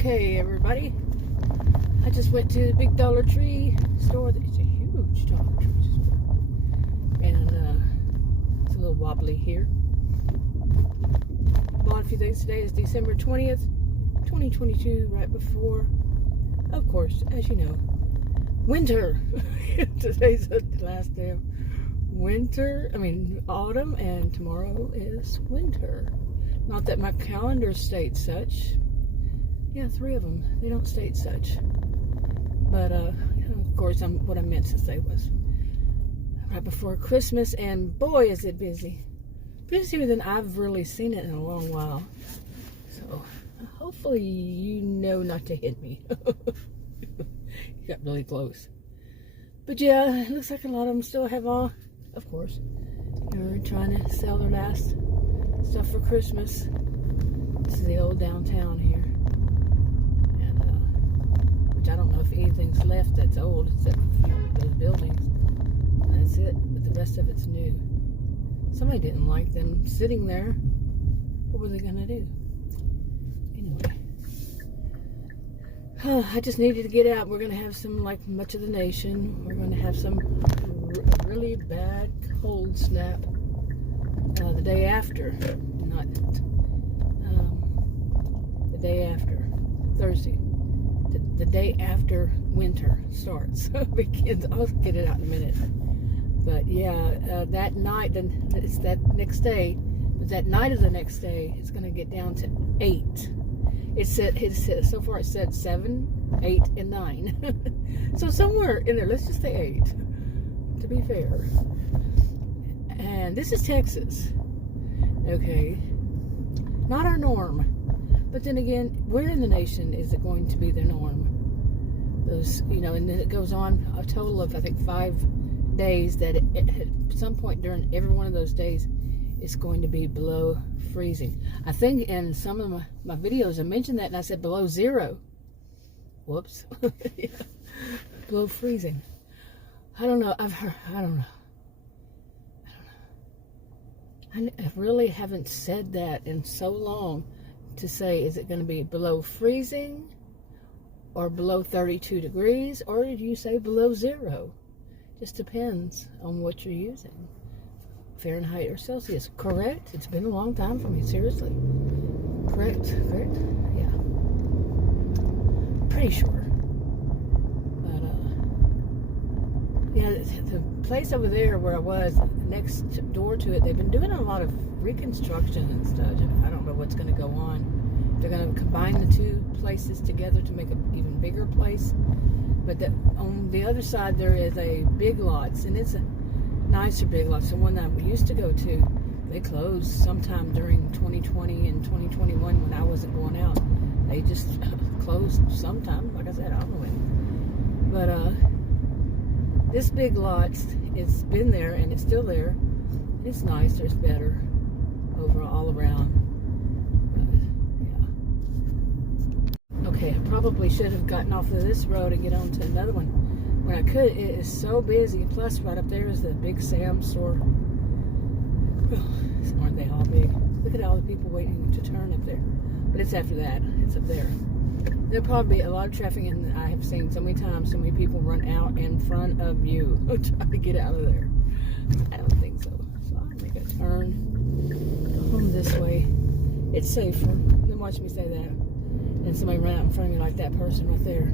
Okay, everybody. I just went to the big Dollar Tree store. It's a huge Dollar Tree store. And it's a little wobbly here. Bought a few things. Today is December 20th, 2022, right before, of course, as you know, winter. Today's the last day of autumn, and tomorrow is winter. Not that my calendar states such. Yeah, 3 of them. They don't state such. But, of course, what I meant to say was right before Christmas, and boy, is it busy. Busier than I've really seen it in a long while. So, hopefully you know not to hit me. You got really close. But yeah, it looks like a lot of them still have all, of course, they're trying to sell their last stuff for Christmas. This is the old downtown here. Which I don't know if anything's left that's old except for a few of those buildings. And that's it, but the rest of it's new. Somebody didn't like them sitting there. What were they gonna do? Anyway. I just needed to get out. We're gonna have some, like much of the nation, we're gonna have some really bad cold snap the day after. Not the day after. Thursday. The day after winter starts. Begins. I'll get it out in a minute. But yeah, that night, it's that next day. But that night of the next day, it's going to get down to 8. It said so far. It said 7, 8, and 9. So somewhere in there, let's just say 8. To be fair. And this is Texas. Okay, not our norm. But then again, where in the nation is it going to be the norm? Those, and then it goes on a total of, I think, 5 days that at some point during every one of those days, it's going to be below freezing. I think in some of my videos, I mentioned that and I said below 0. Whoops. Yeah. Below freezing. I don't know. I don't know. I really haven't said that in so long. To say, is it going to be below freezing or below 32 degrees, or did you say below 0? Just depends on what you're using. Fahrenheit or Celsius. Correct? It's been a long time for me, seriously. Correct? Yeah. Pretty sure. But, yeah, the place over there where I was, next door to it, they've been doing a lot of reconstruction and stuff. I don't know what's going to go on. They're going to combine the 2 places together to make an even bigger place. But on the other side, there is a Big Lots, and it's a nicer Big Lots. The one that we used to go to, they closed sometime during 2020 and 2021 when I wasn't going out. They just closed sometime. Like I said, I don't know when. But this Big Lots, it's been there and it's still there. It's nicer, it's better all around. Yeah. Okay, I probably should have gotten off of this road and get on to another one when I could. It is so busy. Plus, right up there is the big Sam store. Oh, aren't they all big? Look at all the people waiting to turn up there. But it's after that. It's up there. There'll probably be a lot of traffic, and I have seen so many times so many people run out in front of you trying to get out of there. I don't think so. So I'll make a turn. Home this way. It's safer. Then watch me say that. And somebody run out in front of me like that person right there.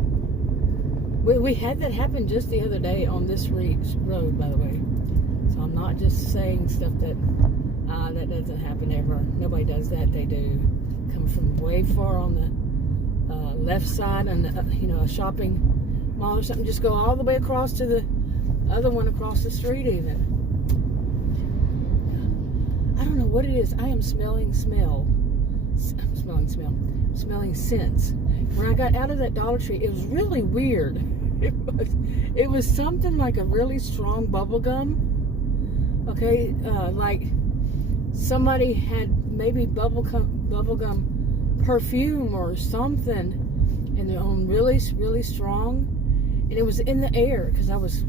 We had that happen just the other day on this road, by the way. So I'm not just saying stuff that that doesn't happen ever. Nobody does that. They do. Come from way far on the left side and a shopping mall or something. Just go all the way across to the other one across the street even. I don't know what it is. I am smelling scents. When I got out of that Dollar Tree, it was really weird. It was something like a really strong bubble gum. Okay, like somebody had maybe bubble gum perfume or something, and they're on really, really strong. And it was in the air because I was,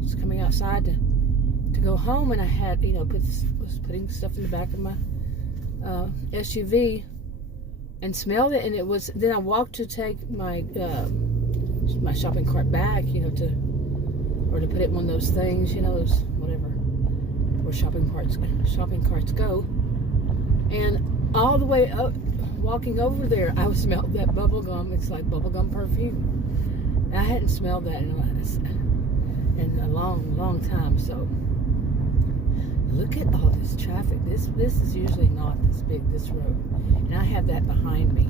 was coming outside to go home, and I had, was putting stuff in the back of my SUV, and smelled it, and it was. Then I walked to take my my shopping cart back, you know, to put it in one of those things, you know, those whatever where shopping carts go. And all the way up, walking over there, I smelled that bubble gum. It's like bubble gum perfume. I hadn't smelled that in a long time. So look at all this traffic. This is usually not this big, this road, and I have that behind me.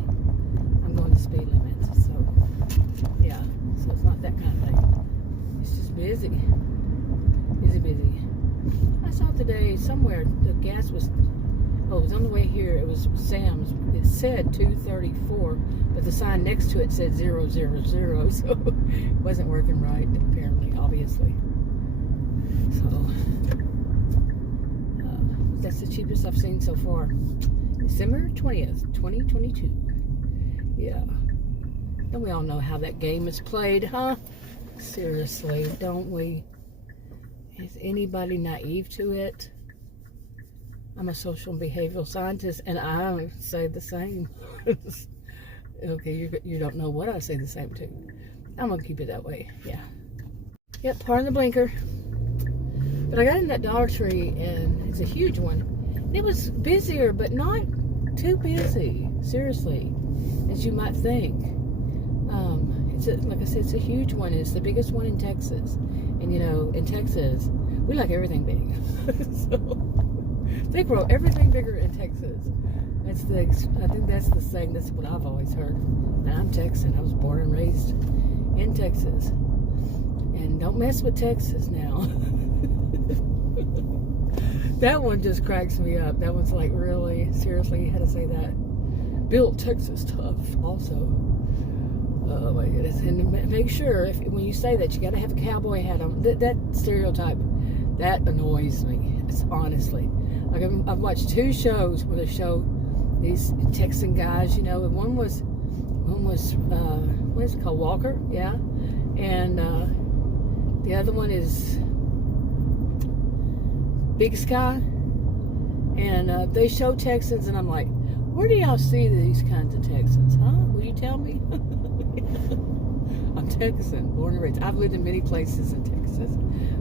I'm going the speed limit, so yeah. So it's not that kind of thing. It's just busy. I saw today somewhere the gas was. Oh, it was on the way here. It was Sam's. It said 234, but the sign next to it said 000, so it wasn't working right, apparently, obviously. So, that's the cheapest I've seen so far. December 20th, 2022. Yeah. Don't we all know how that game is played, huh? Seriously, don't we? Is anybody naive to it? I'm a social and behavioral scientist, and I say the same. Okay, you don't know what I say the same to. I'm going to keep it that way, yeah. Yep, pardon the blinker. But I got in that Dollar Tree, and it's a huge one. And it was busier, but not too busy, seriously, as you might think. Like I said, it's a huge one. It's the biggest one in Texas. And, you know, in Texas, we like everything big. So they grow everything bigger in Texas. I think that's the saying. That's what I've always heard. And I'm Texan. I was born and raised in Texas. And don't mess with Texas now. That one just cracks me up. That one's like, really? Seriously? You had to say that? Built Texas tough, also. Oh my goodness. And make sure, when you say that, you got to have a cowboy hat on. That stereotype, that annoys me. It's honestly. Like I've watched 2 shows where they show these Texan guys, you know, and one was what is it called, Walker, yeah, and the other one is Big Sky, and they show Texans, and I'm like, where do y'all see these kinds of Texans, huh? Will you tell me? I'm Texan, born and raised. I've lived in many places in Texas,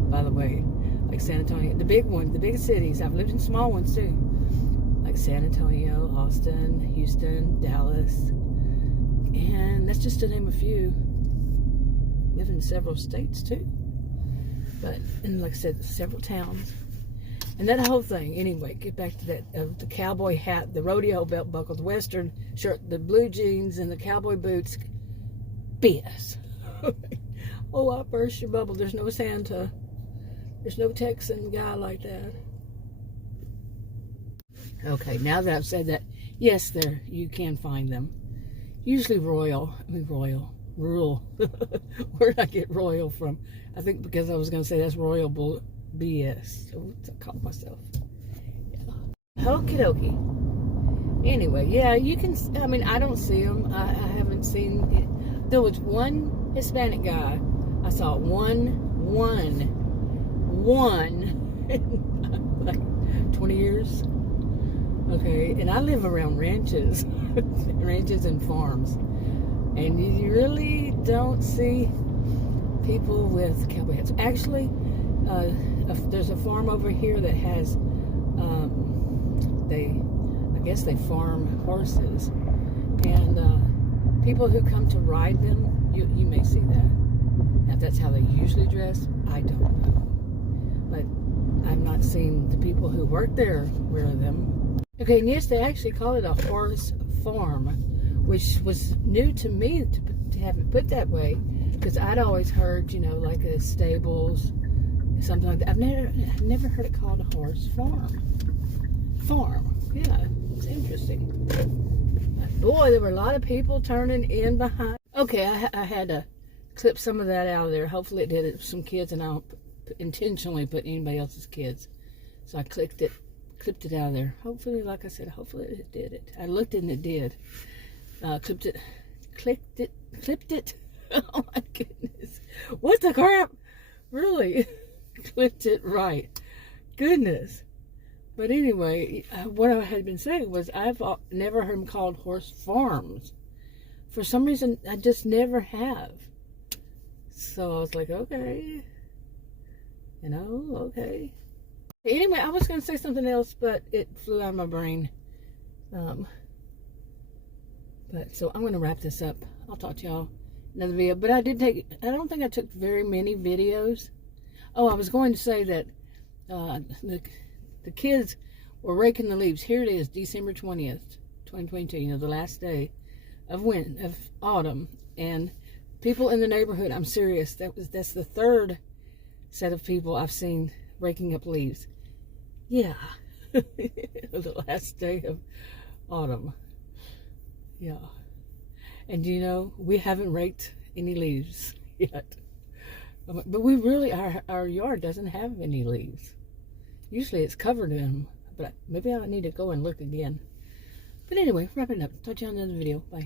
by the way. Like San Antonio, the biggest cities. I've lived in small ones too, like San Antonio, Austin, Houston, Dallas, and that's just to name a few. Live in several states too, and like I said, several towns, and that whole thing. Anyway, get back to that. The cowboy hat, the rodeo belt buckle, the western shirt, the blue jeans, and the cowboy boots. BS. Oh, I burst your bubble. There's no Santa. There's no Texan guy like that. Okay, now that I've said that, yes, you can find them. Usually rural. Where did I get royal from? I think because I was going to say that's royal BS. So I caught myself. Yeah. Okie dokie. Anyway, yeah, you can, I mean, I don't see them. I haven't seen it. There was one Hispanic guy. I saw one in like 20 years. Okay, and I live around ranches, ranches and farms, and you really don't see people with cowboy hats. Actually, there's a farm over here that has, I guess they farm horses, and people who come to ride them, you may see that. Now, if that's how they usually dress, I don't know. But I've not seen the people who work there wear them. Okay, and yes, they actually call it a horse farm, which was new to me to have it put that way, because I'd always heard, you know, like a stables, something like that. I've never heard it called a horse farm. Yeah, it's interesting. But boy, there were a lot of people turning in behind. Okay, I had to clip some of that out of there. Hopefully it did it. Some kids, and I don't intentionally put anybody else's kids. So I clipped it out of there. Hopefully, like I said, hopefully it did it. I looked and it did. Clipped it. Oh my goodness. What the crap? Really? Clipped it right. Goodness. But anyway, what I had been saying was I've never heard them called horse farms. For some reason, I just never have. So I was like, okay. You know, okay. Anyway, I was going to say something else, but it flew out of my brain. But so I'm going to wrap this up. I'll talk to y'all another video. But I don't think I took very many videos. Oh, I was going to say that the kids were raking the leaves. Here it is, December 20th, 2022. You know, the last day of autumn. And people in the neighborhood, I'm serious, that's the third set of people I've seen raking up leaves. Yeah. The last day of autumn. Yeah. And you know, we haven't raked any leaves yet. But we really, our yard doesn't have any leaves. Usually it's covered in them. But maybe I need to go and look again. But anyway, wrapping up. Talk to you on another video. Bye.